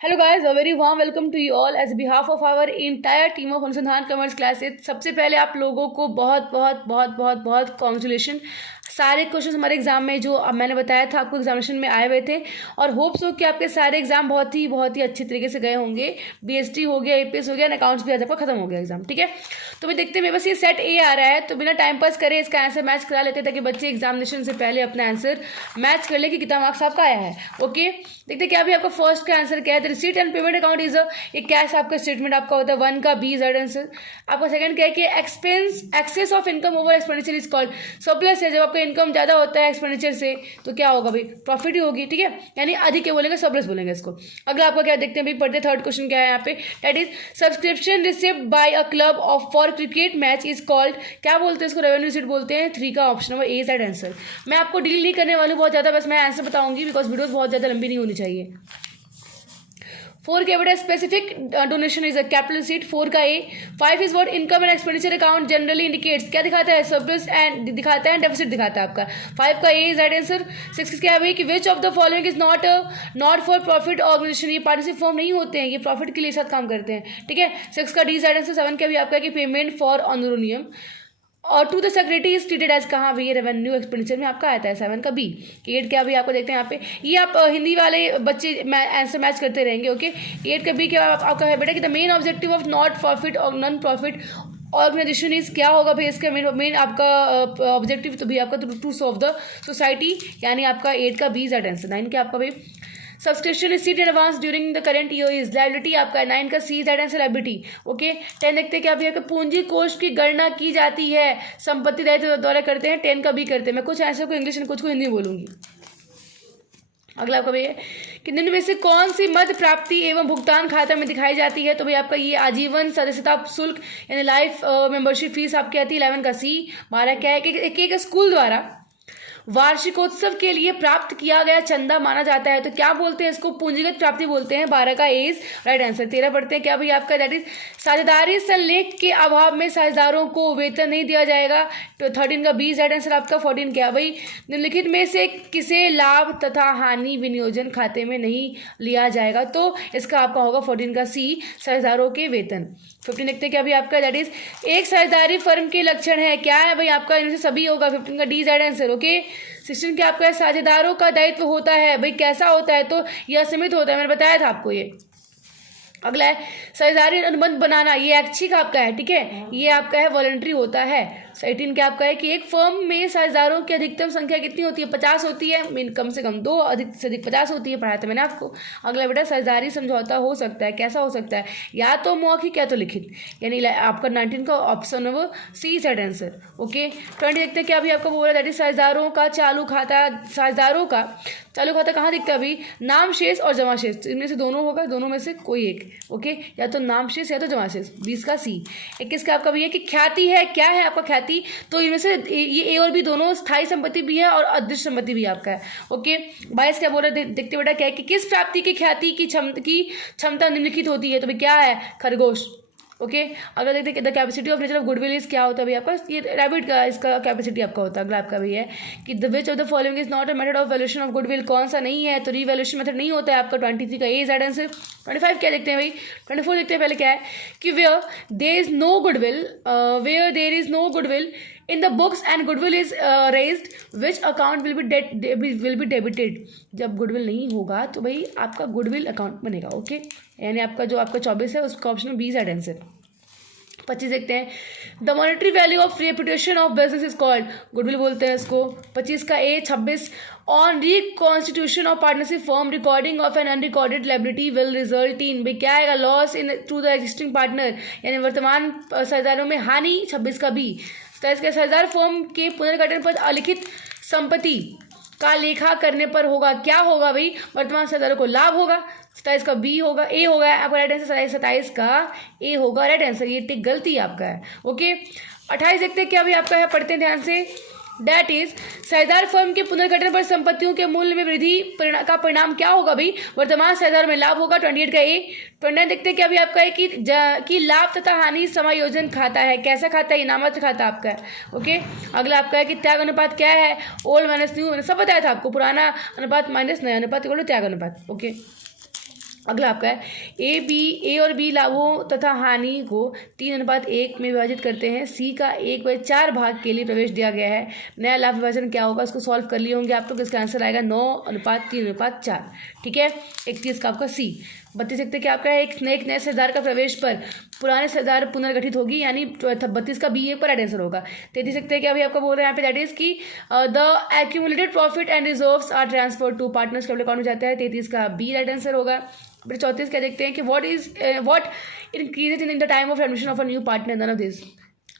Hello guys, a very warm welcome to you all as behalf of our entire team of Anusandhan commerce classes. सबसे पहले आप लोगों को बहुत बहुत बहुत बहुत बहुत कॉन्ग्रेचुलेशन। सारे क्वेश्चन हमारे एग्जाम में जो अब मैंने बताया था आपको एग्जामिनेशन में आए हुए थे, और होप्स हो कि आपके सारे एग्जाम बहुत ही अच्छे तरीके से गए होंगे। बीएसटी हो गया, एपीएस हो गया, अकाउंट्स भी आज आपका खत्म हो गया एग्जाम। ठीक है, तो भी देखते हैं। मेरे बस ये सेट ए आ रहा है, तो बिना टाइम पास करे इसका आंसर मैच करा लेते हैं ताकि बच्चे एग्जामिनेशन से पहले अपना आंसर मैच कर ले कि कितना मार्क्स आपका आया है। ओके, देखते क्या भी आपका फर्स्ट का आंसर क्या है। Receipt and payment account is एक कैश आपका स्टेटमेंट आपका होता है, 1 का बी जेड आंसर। आपका सेकंड क्या है कि expense excess of income over expenditure is called surplus है। जब आपका इनकम ज़्यादा होता है एक्सपेंडिचर से तो क्या होगा भाई, प्रॉफिट ही होगी। ठीक है, यानी अधिक क्या बोलेंगे, सरप्लस बोलेंगे इसको। अगला आपका क्या देखते हैं भाई, पढ़ते थर्ड क्वेश्चन क्या है यहाँ पे। That is subscription received by a club of for cricket match is called, क्या बोलते हैं इसको, रेवेन्यू रिसीट बोलते हैं। 3 का option number A that answer. मैं आपको डील नहीं करने वाली बहुत ज़्यादा, बस मैं आंसर बताऊंगी बिकॉज वीडियो बहुत ज़्यादा लंबी नहीं होनी चाहिए। 4 के बेटा specific donation is a capital receipt, 4 का ए। 5 is what income and expenditure account generally indicates, क्या दिखाता है, सरप्लस एंड दिखाता है, डेफिसिट दिखाता है आपका। 5 का ए इज राइट आंसर। 6 क्या है भाई कि which of the following is not for profit organisation, ये पार्टनरशिप फॉर्म नहीं होते हैं, ये प्रॉफिट के लिए साथ काम करते हैं। ठीक है, 6 का डी इज राइट आंसर। 7 का भी आपका कि पेमेंट फॉर ऑनरोनियम और to the secretary is treated as, कहाँ भी ये रेवेन्यू एक्सपेंडिचर में आपका आता है। 7 का बी। 8 क्या भी आपको देखते हैं यहाँ पे, ये आप हिंदी वाले बच्चे आंसर मैच करते रहेंगे। ओके, 8 का बी क्या आपका है बेटा कि the main objective of not profit और नॉन प्रॉफिट ऑर्गेनाइजेशन इज, क्या होगा भाई इसका मेन आपका ऑब्जेक्टिव तो भी आपका टू सर्व द सोसाइटी, यानी आपका 8 का बी इज आंसर। 9 क्या आपका भाई subscription receipt in advance during the current year is liability आपका। 9 का see that answer liability. Okay, 10 देखते हैं क्या भी आपके पूंजी कोष की गणना की जाती है, संपत्ति दायित्व द्वारा करते हैं। 10 का भी करते हैं। मैं कुछ आंसर को इंग्लिश और कुछ को हिंदी बोलूंगी। अगला आपका भैया कि निम्न में से कौन सी मध्य प्राप्ति एवं भुगतान खाता में दिखाई जाती है, तो भाई आपका ये आजीवन सदस्यता शुल्क यानी लाइफ मेंबरशिप फीस आपकी आती है। 11 का सी। 12 क्या है कि एक स्कूल द्वारा वार्षिकोत्सव के लिए प्राप्त किया गया चंदा माना जाता है, तो क्या बोलते हैं इसको, पूंजीगत प्राप्ति बोलते हैं। 12 का एज राइट आंसर। 13 पढ़ते हैं क्या भाई आपका, दैट इज साझेदारी संलेख के अभाव में साझेदारों को वेतन नहीं दिया जाएगा। तो 13 का बी राइट आंसर आपका। 14 क्या भाई निम्नलिखित में से किसे लाभ तथा हानि विनियोजन खाते में नहीं लिया जाएगा, तो इसका आपका होगा 14 का सी, साझेदारों के वेतन। 15 देखते हैं क्या भाई आपका, दैट इज एक साझेदारी फर्म के लक्षण है, क्या है भाई आपका, इनमें से सभी होगा। 15 का डी राइट आंसर। ओके, 16 क्या आपका साझेदारों का दायित्व होता है, भाई कैसा होता है, तो यह असीमित होता है, मैंने बताया था आपको ये। अगला है साझेदारी अनुबंध बनाना, ये ऐच्छिक आपका है। ठीक है, ये आपका है वॉलंटरी होता है। 18 क्या आपका है कि एक फर्म में साझेदारों की अधिकतम संख्या कितनी होती है, 50 होती है। मीन कम से कम 2, अधिक से अधिक 50 होती है, पढ़ाया था मैंने आपको। अगला बेटा साझेदारी समझौता हो सकता है, कैसा हो सकता है, या तो मौखिक या तो लिखित, यानी आपका 19 का ऑप्शन है वो सी सेट आंसर। ओके, 20 देखते हैं क्या अभी आपको बोल रहा है, दैट इज साझेदारों का चालू खाता। साझेदारों का चालू खाता कहाँ दिखता है अभी, नाम शेष और जमा शेष, इनमें से दोनों होगा, दोनों में से कोई एक। ओके, या तो नाम शेष या तो जमा शेष। 20 का सी। 21 का आपका भैया कि ख्याति है, क्या है आपका ख्याति, तो इनमें से ये ए और बी दोनों स्थायी संपत्ति भी है और अदृश्य संपत्ति भी आपका है। ओके, 22 क्या बोल रहे देखते बेटा क्या है कि किस प्राप्ति की ख्याति की क्षमता निम्नलिखित होती है, तो भाई क्या है, खरगोश। ओके, अगर देखते हैं the capacity of nature of goodwill is, क्या होता है भाई आपका, ये रैबिट का इसका कैपेसिटी आपका होता है। अगला आपका भी है कि the which of the following is not a method of valuation of goodwill, कौन सा नहीं है, तो रीवैल्यूएशन मेथड नहीं होता है आपका। 23 का ए इज राइट आंसर। 25 क्या देखते हैं भाई, 24 देखते हैं पहले क्या है कि where there is no goodwill, where there is no goodwill in the books and goodwill is raised which account will be debited, जब गुडविल नहीं होगा तो भाई आपका गुडविल अकाउंट बनेगा। ओके, यानी आपका जो आपका 24 है उसका ऑप्शन बी राइट आंसर। 25 देखते हैं the monetary value of reputation of business is called, goodwill बोलते हैं इसको। 25 का A. 26 on reconstitution of partnership firm recording of an unrecorded liability will result in, भाई क्या आएगा, loss in through the existing partner, यानी वर्तमान साझेदारों में हानि। 26 का बी। 27 का साझेदार फॉर्म के पुनर्गठन पर अलिखित संपत्ति का लेखा करने पर होगा, क्या होगा भाई, वर्तमान साझेदारों को लाभ होगा। 27 का बी होगा, ए होगा आपका राइट आंसर। 27 का ए होगा राइट आंसर, ये टिक गलती आपका है। ओके, 28 देखते हैं क्या भी आपका है, पढ़ते हैं ध्यान से। दैट इज साझेदार फर्म के पुनर्गठन पर संपत्तियों के मूल्य में वृद्धि का परिणाम क्या होगा भाई, वर्तमान साझेदार में लाभ होगा। 28 का ए। 29 देखते हैं क्या भी आपका है कि लाभ तथा हानि समायोजन खाता है, कैसा खाता है, इनामत खाता आपका है। ओके, अगला आपका है कि त्याग अनुपात क्या है, ओल्ड माइनस न्यू, सब बताया था आपको, पुराना अनुपात माइनस नया अनुपात इक्वल टू त्याग अनुपात। ओके, अगला आपका है ए और बी लाभों तथा हानि को 3:1 में विभाजित करते हैं। सी का 1/4 भाग के लिए प्रवेश दिया गया है। नया लाभ विभाजन क्या होगा, इसको सॉल्व कर लिए होंगे आप लोग। इसका आंसर आएगा 9:3:4। ठीक है, 31 का आपका सी। 32 देखते क्या आपका है, एक नए सरदार का प्रवेश पर पुराने सरदार पुनर्गठित होगी, यानी 32 का बी एक पर राइट आंसर होगा। 33 देखते हैं क्या भाई आपका बोल रहे हैं यहाँ पे, दैट इज की the accumulated profit and reserves are transfer to partners capital account में जाता है। 33 का बी राइट आंसर होगा। 34 क्या देखते हैं कि what increases in the time of admission of a new partner, none of this.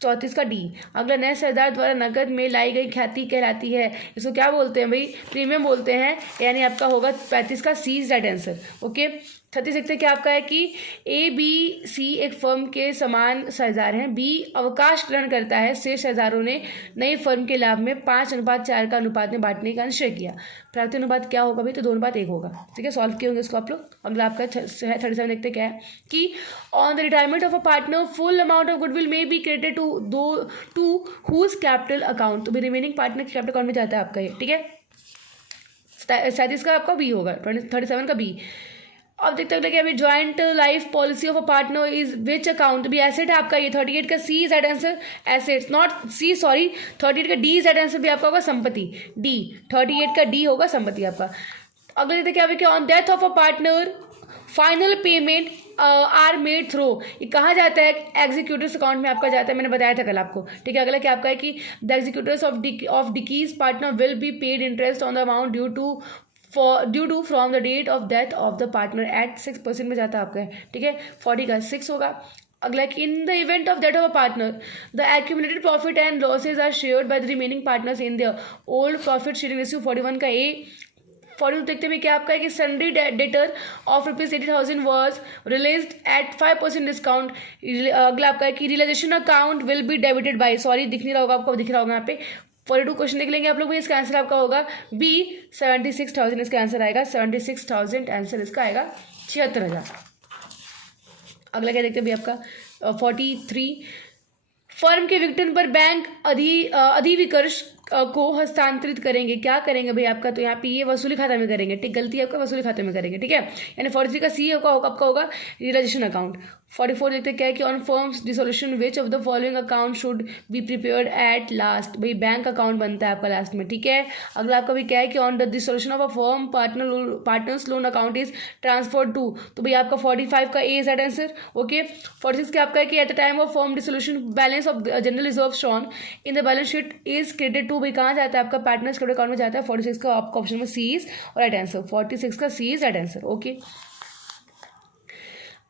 34 का डी। अगला नए सरदार द्वारा नकद में लाई गई ख्याति कहलाती है। इसको क्या बोलते हैं भाई, प्रीमियम बोलते हैं, यानी आपका होगा 35 का C is right answer. Okay, 36 देखते हैं क्या आपका है कि ए बी सी एक फर्म के समान साझेदार हैं। बी अवकाश ग्रहण करता है। शेष साझेदारों ने नई फर्म के लाभ में 5:4 का अनुपात में बांटने का निश्चय किया। प्राप्ति अनुपात क्या होगा भाई, तो 2:1 होगा। ठीक है, सॉल्व किए होंगे इसको आप लोग। अगला आपका 37 देखते क्या है कि on the retirement of a partner full amount of goodwill में be credited to whose capital account, तो भी रिमेनिंग पार्टनर के कैपिटल अकाउंट में जाता है आपका ये। ठीक है, 37 का आपका बी होगा, 37 का बी। अब देखते हैं कि अभी joint life policy of a partner is which account, भी एसेट है आपका ये। 38 का C is right answer, assets not C, sorry 38 का डी इज राइट आंसर भी आपका होगा, संपत्ति। डी 38 का डी होगा, संपत्ति आपका। अगले देखते क्या अभी, on death of a partner final payment are made through, ये कहाँ जाता है, एग्जीक्यूटिव्स अकाउंट में आपका जाता है, मैंने बताया था कल आपको। ठीक है, अगला क्या आपका है कि द एग्जीक्यूटिव्स ऑफ डिकीज partner will be paid interest on the amount due to from the date of death of the partner at 6% में जाता है आपका। ठीक है, 40 का 6 होगा। अगला कि in the event of death of a partner the accumulated profit and losses are shared by the remaining partners in the old profit sharing ratio. 41 का ए। 42 देखते हुए क्या आपका है कि sundry debtor of ₹80,000 was released at 5% discount. अगला आपका है कि realisation account will be debited by, sorry दिख नहीं रहा होगा आपको, दिख रहा होगा यहाँ पे। 42 क्वेश्चन देख लेंगे आप लोग भी। इसका आंसर आपका होगा बी 76,000, इसका आंसर आएगा 76,000, आंसर इसका आएगा 76,000। अगला क्या देखते हैं भाई आपका 43, फर्म के विघटन पर बैंक अधिविकर्ष को हस्तांतरित करेंगे। क्या करेंगे भाई आपका, तो यहाँ पे ये वसूली खाता में करेंगे। ठीक, गलती आपका वसूली खाते में करेंगे। ठीक है, यानी 43 का सी होगा, आपका होगा रियलाइजेशन अकाउंट। 44 देखते क्या है कि on firms dissolution which of the following account should be prepared at last, भाई बैंक अकाउंट बनता है आपका लास्ट में। ठीक है, अगला आपका भी क्या है कि on the dissolution of a firm partners loan account is transfer to, तो भाई आपका 45 का A is right answer. Okay, 46 का आपका है कि at the time of firm dissolution balance of general reserve shown in the balance sheet is credited to, भाई कहाँ जाता है आपका, पार्टनर्स क्रेडिट अकाउंट में जाता है। 46 का आपका ऑप्शन में सी इज राइट आंसर, 46 का C is right answer. Okay,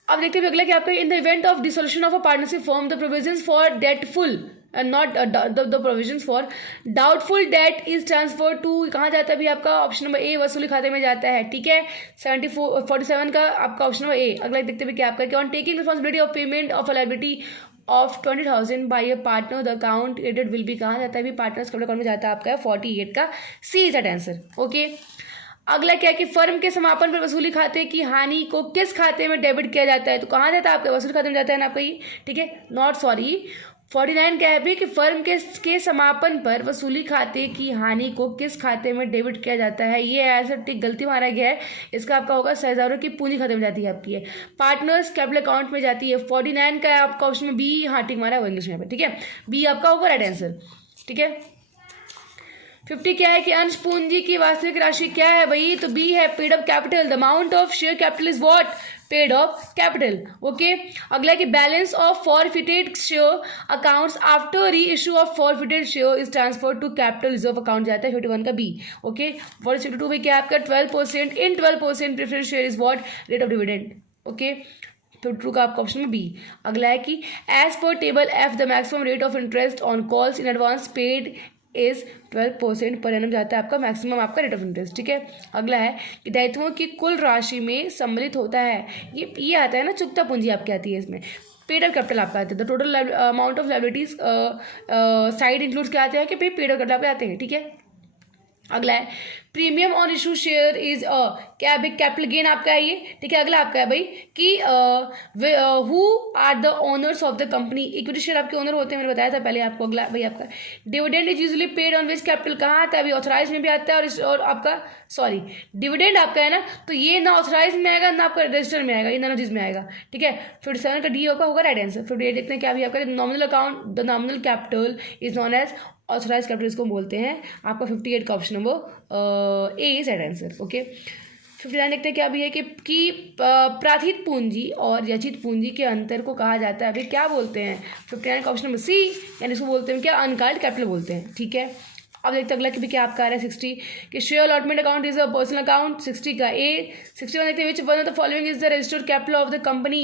अब देखते हैं अगला क्या आपका, in the event of dissolution of a partnership form the provisions for debtful and not the provisions for doubtful debt is transfer to, कहाँ जाता है भी आपका, ऑप्शन नंबर ए वसूली खाते में जाता है। ठीक है, 47 का आपका ऑप्शन नंबर ए। अगला देखते हैं क्या आपका कि on taking responsibility of payment of a liability of 20,000 by a partner the account credit will be, कहाँ जाता है भी, पार्टनर्स कैपिटल अकाउंट में जाता है आपका 48 का C is that answer. Okay, अगला क्या है कि फर्म के समापन पर वसूली खाते की हानि को किस खाते में डेबिट किया जाता है, तो कहाँ जाता है आपका, वसूली खाते में जाता है ना आपका ये। ठीक है, नॉट सॉरी 49 क्या है भी कि फर्म के समापन पर वसूली खाते की हानि को किस खाते में डेबिट किया जाता है, ये ऐसा टिक गलती मारा गया है। इसका आपका होगा साझेदारों की पूंजी खाते में जाती है आपकी है, पार्टनर्स कैपिटल अकाउंट में जाती है। 49 का आपका ऑप्शन में बी, हाँ टिक मारा है वो इंग्लिश में। ठीक है, बी आपका होगा राइट आंसर। ठीक है, 50 क्या है कि अंश पूंजी की वास्तविक राशि क्या है भाई, तो बी है paid up capital. The amount of share capital is what, paid of capital. Okay, अगला कि balance of forfeited share accounts after reissue of forfeited share is transfer to capital reserve account जाता है 51 का B. Okay, 42 में क्या आपका 12% इन 12% preference share is what, rate of dividend. Okay, 52 का आपका ऑप्शन में बी। अगला है कि as per table F the maximum rate of interest on calls in advance paid is 12% per annum जाता है आपका मैक्सिमम आपका रेट ऑफ इंटरेस्ट। ठीक है, अगला है कि दायित्वों की कुल राशि में सम्मिलित होता है, ये आता है ना, चुकता पूंजी आपकी आती है इसमें। पेड अप कैपिटल आपका आता है, the total amount of liabilities side includes क्या आते हैं कि पेड अप कैपिटल आपके आते हैं। ठीक है, अगला है premium on issue share is क्या है भाई, कैपिटल गेन आपका है ये, ठीक है। अगला आपका है भाई कि who are the owners of the company, equity share आपके ओनर होते हैं, मैंने बताया था पहले आपको। अगला भाई आपका dividend is usually paid on which capital, कहाँ आता है अभी, ऑथराइज में भी आता है और आपका सॉरी डिविडेंड आपका है ना, तो ये ना ऑथराइज में आएगा ना आपका रजिस्टर में आएगा, ये दोनों चीज में आएगा, ठीक है। 57 का डी होगा राइट आंसर। 58 देखते हैं क्या भी आपका, nominal account the nominal capital is known as authorise capital, इसको बोलते हैं आपका। 58 का option number A is right answer, okay. 59 देखते हैं क्या भी है कि प्राथित पूंजी और यचित पूंजी के अंतर को कहा जाता है, अभी क्या बोलते हैं। 59 का ऑप्शन नंबर सी, यानी इसको बोलते हैं क्या, अनकाल्ड कैपिटल बोलते हैं, ठीक है। अब देखते अगला कि भी क्या आपका आ रहा है 60 कि share allotment account is a personal account, 60 का ए। 61 देखते हैं which one of the following is the registered capital of the company,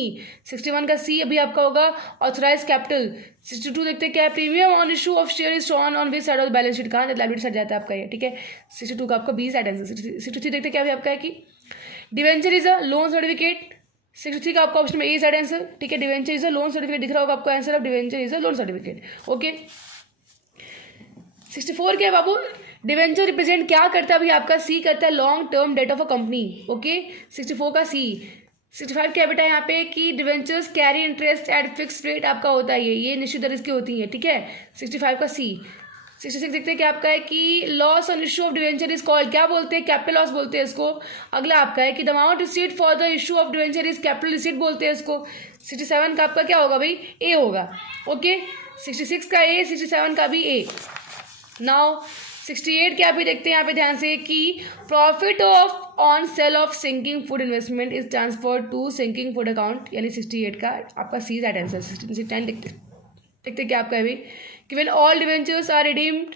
61 का सी अभी आपका होगा ऑथराइज कैपिटल। 62 देखते हैं क्या है, premium on issue of share is shown on which side of balance sheet, कहाँ लाइबिलिटी साइड जाता है आपका ये, ठीक है। 62 का आपका बी साइड आंसर। 63 देखते हैं क्या भी आपका है कि debenture is a loan certificate, 63 का आपका ऑप्शन में ए साइड आंसर, ठीक है। Debenture is a loan certificate दिख रहा होगा आपको answer, of debenture is a loan certificate, okay. 64 क्या है बाबू, डिवेंचर रिप्रेजेंट क्या करता है अभी आपका, सी करता है long term debt of a company, okay. 64 का सी। 65 क्या बेटा यहाँ पे कि debentures carry interest eight fix rate आपका होता है, ये निश्चित दर इसकी होती है, ठीक है। 65 का सी। 66 देखते हैं क्या आपका है कि loss on issue of debenture is called, क्या बोलते हैं, कैपिटल लॉस बोलते हैं इसको। अगला आपका है कि the amount receipt for the issue of debenture is capital receipt बोलते हैं इसको। 67 का आपका क्या होगा भाई, ए होगा, ओके। 66 का ए, 67 का भी ए। नाउ 68 क्या भी देखते हैं यहाँ पे ध्यान से कि profit of on sale of sinking fund investment is transfer to sinking fund account, यानी 68 का आपका सी दैट आंसर। 69 देखते क्या आपका है भाई कि when all debentures are redeemed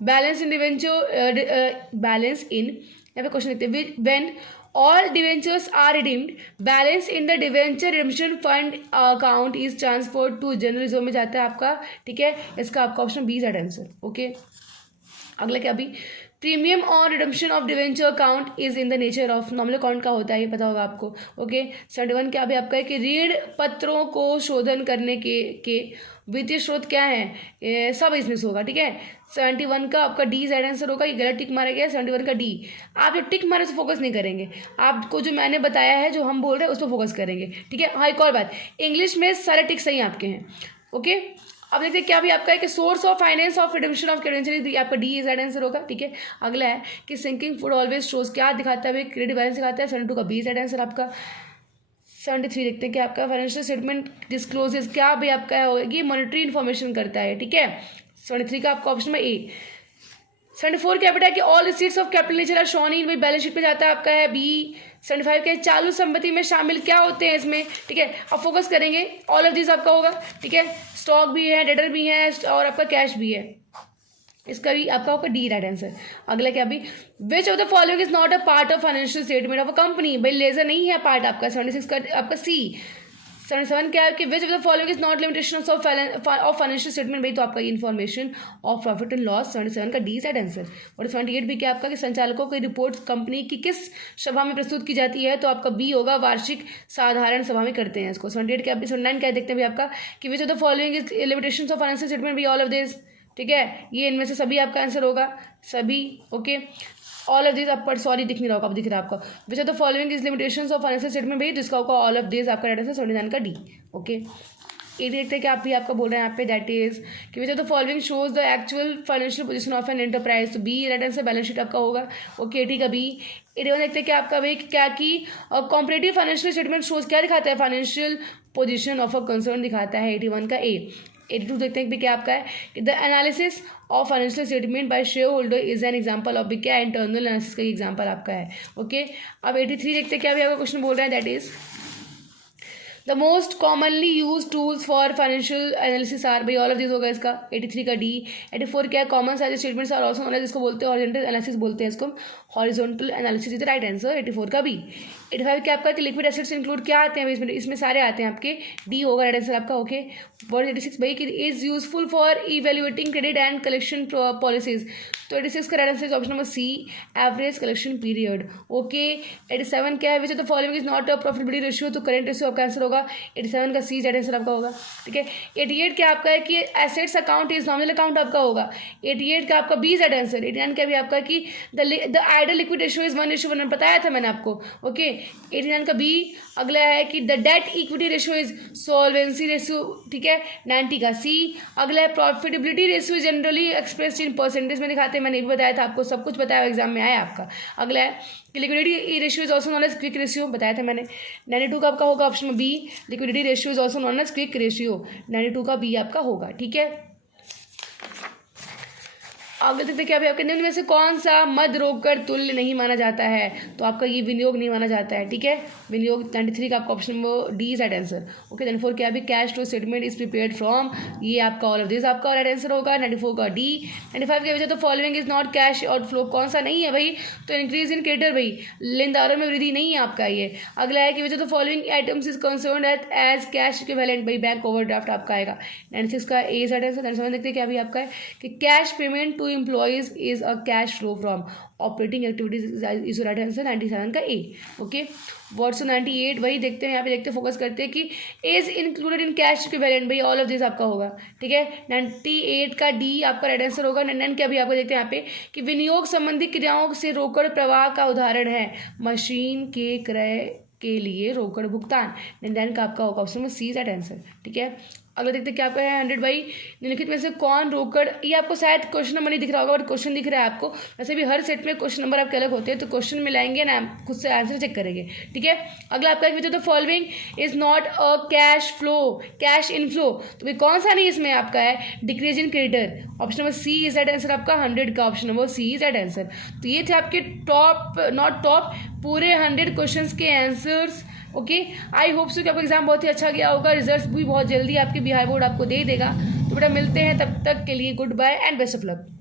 balance in debenture balance in, यहाँ पे क्वेश्चन देखते हैं when all debentures are redeemed balance in the debenture redemption fund account is transfer to general reserve में जाता है आपका, ठीक है। इसका आपका option B that answer, okay. अगला क्या अभी premium on redemption of debenture account is in the nature of, nominal account का होता है ये पता होगा आपको, ओके। 71 क्या अभी आपका है कि ऋण पत्रों को शोधन करने के वित्तीय स्रोत क्या है, सब इसमें से होगा, ठीक है। 71 का आपका डी साइड आंसर होगा, ये गलत टिक मारा गया है। 71 का डी, आप जो टिक मारे उस पर फोकस नहीं करेंगे, आपको जो मैंने बताया है जो हम बोल रहे हैं उस पर फोकस करेंगे, ठीक है। हाँ एक और बात, इंग्लिश में सारे टिक सही आपके हैं, ओके। अब देखते हैं क्या भी आपका है कि source of finance of redemption of credential, आपका डी इज राइट आंसर होगा, ठीक है। अगला है कि सिंकिंग फूड ऑलवेज शोज, क्या दिखाता है भाई, क्रेडिट बैलेंस दिखाता है। 72 का बी राइट आंसर आपका। 73 देखते हैं कि आपका फाइनेंशियल स्टेटमेंट डिस्क्लोजेस, क्या भाई आपका होगी, मॉनिटरी इन्फॉर्मेशन करता है, ठीक है। 73 का आपका ऑप्शन में ए। 74 क्या बेटा कि all receipts of capital nature are shown in, भाई बैलेंस शीट पे जाता है आपका है बी। 75 के चालू संपत्ति में शामिल क्या होते हैं इसमें, ठीक है। अब फोकस करेंगे, ऑल ऑफ दिस आपका होगा, ठीक है। स्टॉक भी है, डेटर भी है और आपका कैश भी है, इसका भी आपका होगा डी राइट आंसर। अगला क्या भी विच of the following is not a part of financial statement of a company, भाई लेजर नहीं है पार्ट आपका। 76 का आपका सी। 77 क्या है कि which of the following is not limitation of financial statement, भाई तो आपका information of profit and loss. 77 का डी साइड आंसर। और 78 भी क्या आपका कि संचालकों की रिपोर्ट कंपनी की किस सभा में प्रस्तुत की जाती है, तो आपका बी होगा, वार्षिक साधारण सभा में करते हैं इसको। 78 क्या 79 क्या देखते हैं भाई आपका कि which of the following is limitation of financial statement, भी ऑल ऑफ दिस, ठीक है। ये इनमें से सभी आपका आंसर होगा, सभी, ओके। ऑल ऑफ दिस आप पर सॉरी दिख नहीं रहा होगा, अब दिख रहा है आपका which of the following is limitations of financial statement, भाई जिसका होगा ऑल ऑफ दिस आपका राइट आंसर 79 का डी, ओके। ये देखते हैं कि आप भी आपका बोल रहे हैं यहाँ पे दैट इज कि which of the following shows the actual financial position of an enterprise, तो B right answer balance sheet आपका होगा, ओके। ठीक है बी। 81 देखते हैं कि आपका भाई क्या कि कॉम्परेटिव फाइनेंशियल स्टेटमेंट शोज क्या दिखाता है, financial position of a concern दिखाता है, 81 का ए। 82 देखते हैं कि क्या आपका है कि the analysis of financial statement by share holder is an example of क्या इंटरनल एनालिसिस का एग्जांपल आपका है, ओके। अब 83 देखते हैं क्या भी आपका क्वेश्चन बोल रहा है that is the most commonly use tools for financial analysis are, भाई ऑल ऑफ दिस होगा इसका 83 का डी। 84 क्या है common size statements are also known as, इसको बोलते हैं हॉरिजॉन्टल एनालिसिस बोलते हैं इसको, horizontal analysis is the right answer 84 का बी। 85 क्या आपका लिक्विड एसिड्स इंक्लूड क्या आते हैं इसमें सारे आते हैं आपके, डी होगा राइट आंसर आपका। ओके, 86 भाई कि is useful for evaluating credit and collection policies, तो 86 का right answer is option number C, average collection period. Okay, 87 क्या है, which of the following is not a profitability ratio, तो current ratio आपका answer होगा 87 का सी राइट आंसर आपका होगा। ठीक है, 88 क्या आपका है कि assets account is nominal account आपका होगा, 88 का आपका बी राइट आंसर। 89 क्या भी आपका कि the ideal liquid ratio is 1:1, बताया था मैंने आपको। ओके, 89 का बी। अगला है कि the debt equity ratio is solvency ratio, ठीक है, 90 का सी। अगला है profitability ratio generally expressed in percentage में दिखाते हैं, मैंने भी बताया था आपको, सब कुछ बताया एग्जाम में आया आपका। अगला है कि liquidity ratio is also known as quick ratio, बताया था मैंने। 92 का आपका होगा option B, liquidity ratio is also known as quick ratio, 92 का बी आपका होगा। ठीक है, आगे देखते क्या भी आपके निम्न में से कौन सा मद रोककर तुल्य नहीं माना जाता है, तो आपका ये विनियोग नहीं माना जाता है। ठीक है, विनियोग 93 का आपका option number D is right answer. Okay, 94 क्या भी cash flow statement is prepared from, ये आपका ऑल ऑफ दिस आपका राइट आंसर होगा, 94 का डी। 95 के वजह तो following is not cash outflow, कौन सा नहीं है भाई, तो इंक्रीज इन क्रेडिटर भाई, लेनदारों में वृद्धि नहीं है आपका ये। अगला है कि वजह तो following items is concern as cash equivalent भाई, बैंक ओवरड्राफ्ट आपका आएगा, 96 का ए राइट आंसर। 97 देखते हैं क्या भी आपका है कि cash payment to employees is a cash flow from operating activities is right answer, 97 का ए। ओके, वर्ड्स 98 वही देखते हैं, यहाँ पे देखते फोकस करते हैं कि is included in cash equivalent भाई, ऑल ऑफ दिस आपका होगा। ठीक है, 98 का डी आपका राइट आंसर होगा। 99 क्या भी आपको देखते हैं यहाँ पे कि विनियोग संबंधी क्रियाओं से रोकड़ प्रवाह का उदाहरण है मशीन के क्रय के लिए रोकड़ भुगतान, 99 का आपका होगा ऑप्शन में सी राइट आंसर। ठीक है, अगला देखते क्या आपका है 100 भाई, निम्नलिखित में से कौन रोकड़, ये आपको शायद क्वेश्चन नंबर नहीं दिख रहा होगा बट क्वेश्चन दिख रहा है आपको, वैसे भी हर सेट में क्वेश्चन नंबर आपके अलग होते हैं, तो क्वेश्चन में लाएंगे ना, खुद से आंसर चेक करेंगे। ठीक है, अगला आपका which of the following is not a cash flow, cash inflow, तो भाई कौन सा नहीं इसमें आपका है, decrease in creditor, option number C is right answer आपका, 100 का option number C is right answer. तो ये थे आपके टॉप नॉट टॉप पूरे 100 क्वेश्चन के answers. Okay, I hope so कि आपका एग्जाम बहुत ही अच्छा गया होगा, रिजल्ट्स भी बहुत जल्दी आपके बिहार बोर्ड आपको दे देगा। तो बेटा मिलते हैं, तब तक के लिए goodbye and best of luck.